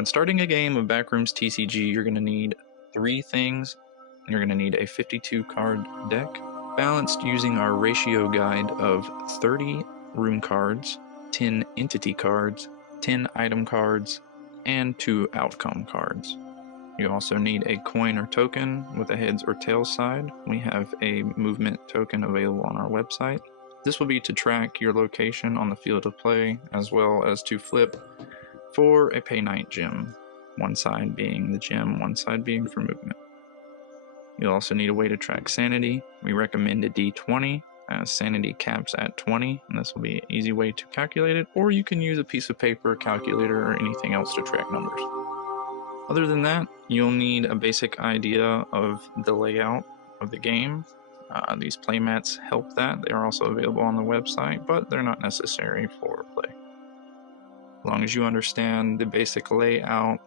When starting a game of Backrooms TCG, you're going to need 3 things. You're going to need a 52 card deck, balanced using our ratio guide of 30 room cards, 10 entity cards, 10 item cards, and 2 outcome cards. You also need a coin or token with a heads or tails side. We have a movement token available on our website. This will be to track your location on the field of play, as well as to flip for a pay night gem, one side being the gem, one side being for movement. You'll also need a way to track sanity. We recommend a D20, as sanity caps at 20, and this will be an easy way to calculate it, or you can use a piece of paper, calculator, or anything else to track numbers. Other than that, you'll need a basic idea of the layout of the game. These playmats help that. They are also available on the website, but they're not necessary for play. As long as you understand the basic layout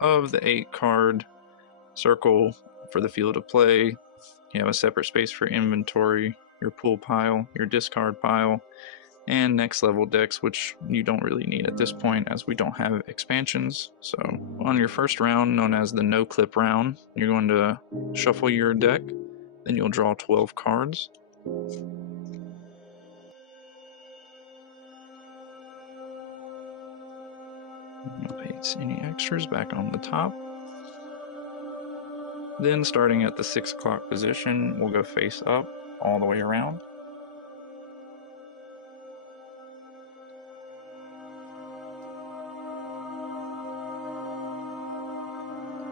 of the 8-card circle for the field of play, you have a separate space for inventory, your pool pile, your discard pile, and next level decks, which you don't really need at this point as we don't have expansions. So on your first round, known as the no clip round, you're going to shuffle your deck, then you'll draw 12 cards. You'll place any extras back on the top. Then starting at the 6 o'clock position, we'll go face up all the way around.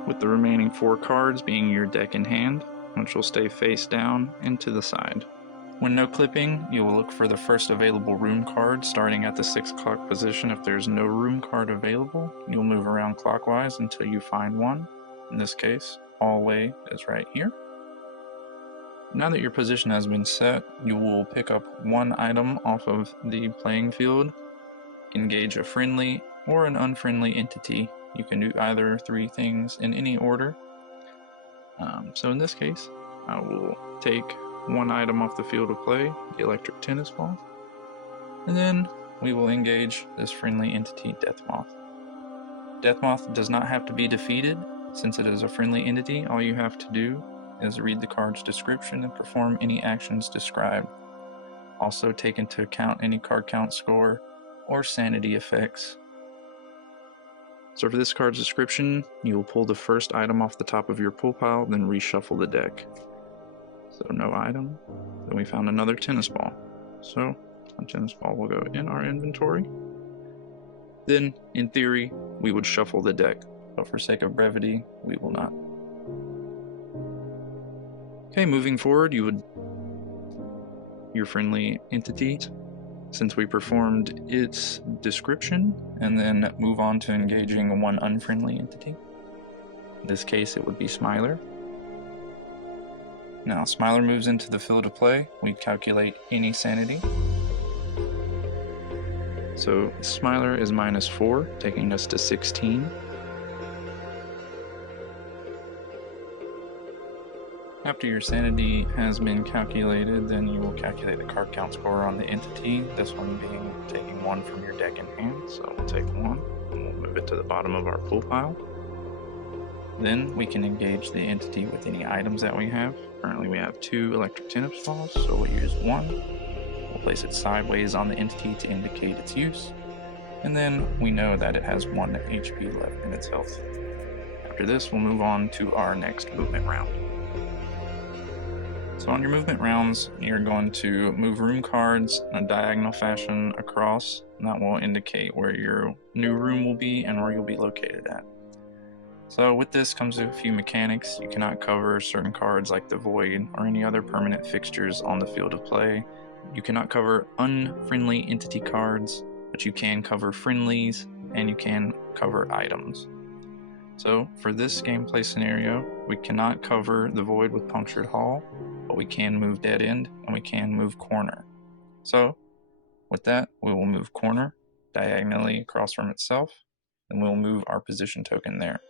With the remaining 4 cards being your deck in hand, which will stay face down and to the side. When no clipping, you will look for the first available room card starting at the 6 o'clock position. If there's no room card available, you'll move around clockwise until you find one. In this case, hallway is right here. Now that your position has been set, you will pick up one item off of the playing field, engage a friendly or an unfriendly entity. You can do either 3 things in any order. So in this case, I will take one item off the field of play, the electric tennis ball, and then we will engage this friendly entity, Deathmoth. Deathmoth does not have to be defeated. Since it is a friendly entity, all you have to do is read the card's description and perform any actions described. Also take into account any card count score or sanity effects. So for this card's description, you will pull the first item off the top of your pool pile, then reshuffle the deck. So no item. Then we found another tennis ball. So a tennis ball will go in our inventory. Then, in theory, we would shuffle the deck, but for sake of brevity, we will not. Okay, moving forward, your friendly entity, since we performed its description, and then move on to engaging one unfriendly entity. In this case, it would be Smiler. Now, Smiler moves into the field of play. We calculate any sanity. So, Smiler is -4, taking us to 16. After your sanity has been calculated, then you will calculate the card count score on the entity, this one being taking 1 from your deck in hand. So we'll take 1 and we'll move it to the bottom of our pool pile. Then we can engage the entity with any items that we have. Currently we have 2 electric tennis balls, so we'll use 1. We'll place it sideways on the entity to indicate its use. And then we know that it has 1 HP left in its health. After this, we'll move on to our next movement round. So on your movement rounds, you're going to move room cards in a diagonal fashion across, and that will indicate where your new room will be and where you'll be located at. So with this comes a few mechanics. You cannot cover certain cards like the Void or any other permanent fixtures on the field of play. You cannot cover unfriendly entity cards, but you can cover friendlies and you can cover items. So for this gameplay scenario, we cannot cover the Void with Punctured Hall, but we can move Dead End and we can move Corner. So with that, we will move Corner diagonally across from itself, and we'll move our position token there.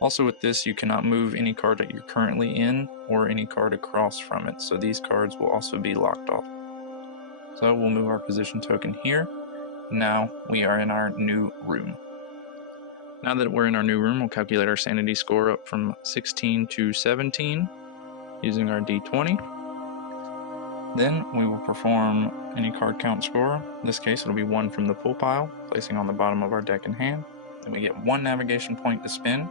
Also with this, you cannot move any card that you're currently in or any card across from it, so these cards will also be locked off. So we'll move our position token here. Now we are in our new room. Now that we're in our new room, we'll calculate our sanity score up from 16 to 17 using our d20. Then we will perform any card count score. In this case, it'll be 1 from the full pile, placing on the bottom of our deck in hand. Then we get 1 navigation point to spend.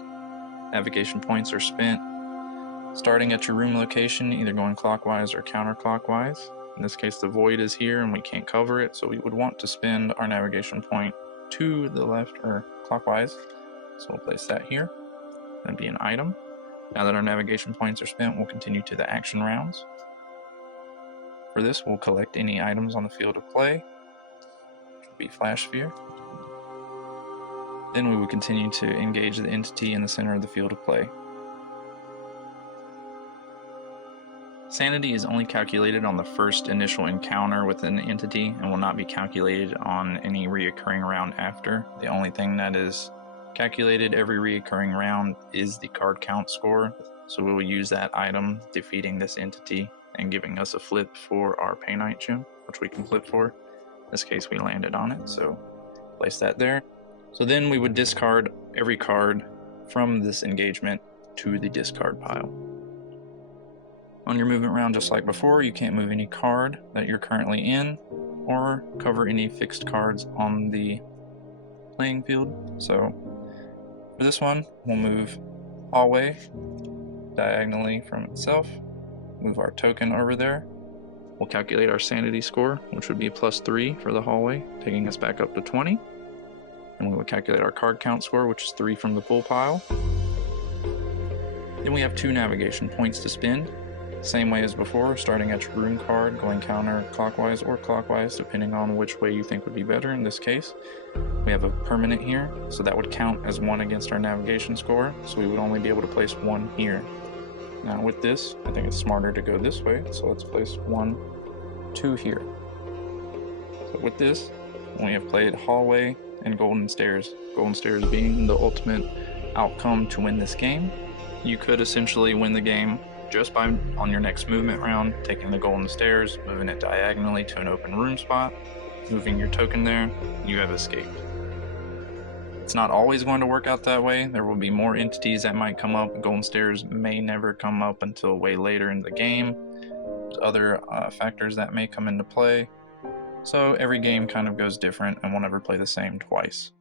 Navigation points are spent starting at your room location, either going clockwise or counterclockwise. In this case, the void is here and we can't cover it, so we would want to spend our navigation point to the left or clockwise. So we'll place that here. That'd be an item. Now that our navigation points are spent, we'll continue to the action rounds. For this, we'll collect any items on the field of play, which will be Flash Sphere. Then we will continue to engage the entity in the center of the field of play. Sanity is only calculated on the first initial encounter with an entity and will not be calculated on any reoccurring round after. The only thing that is calculated every reoccurring round is the card count score, so we will use that item defeating this entity and giving us a flip for our Pay Night gem, which we can flip for. In this case, we landed on it, so place that there. So then we would discard every card from this engagement to the discard pile. On your movement round, just like before, you can't move any card that you're currently in or cover any fixed cards on the playing field. So for this one, we'll move hallway diagonally from itself, move our token over there. We'll calculate our sanity score, which would be a +3 for the hallway, taking us back up to 20. And we will calculate our card count score, which is 3 from the full pile. Then we have 2 navigation points to spend. Same way as before, starting at your room card, going counterclockwise or clockwise, depending on which way you think would be better. In this case, we have a permanent here, so that would count as 1 against our navigation score, so we would only be able to place 1 here. Now with this, I think it's smarter to go this way, so let's place 1, 2 here. So with this, we have played hallway and golden stairs. Golden stairs being the ultimate outcome to win this game. You could essentially win the game just by, on your next movement round, taking the golden stairs, moving it diagonally to an open room spot, moving your token there, you have escaped. It's not always going to work out that way. There will be more entities that might come up. Golden stairs may never come up until way later in the game. There's other factors that may come into play. So every game kind of goes different and we'll never play the same twice.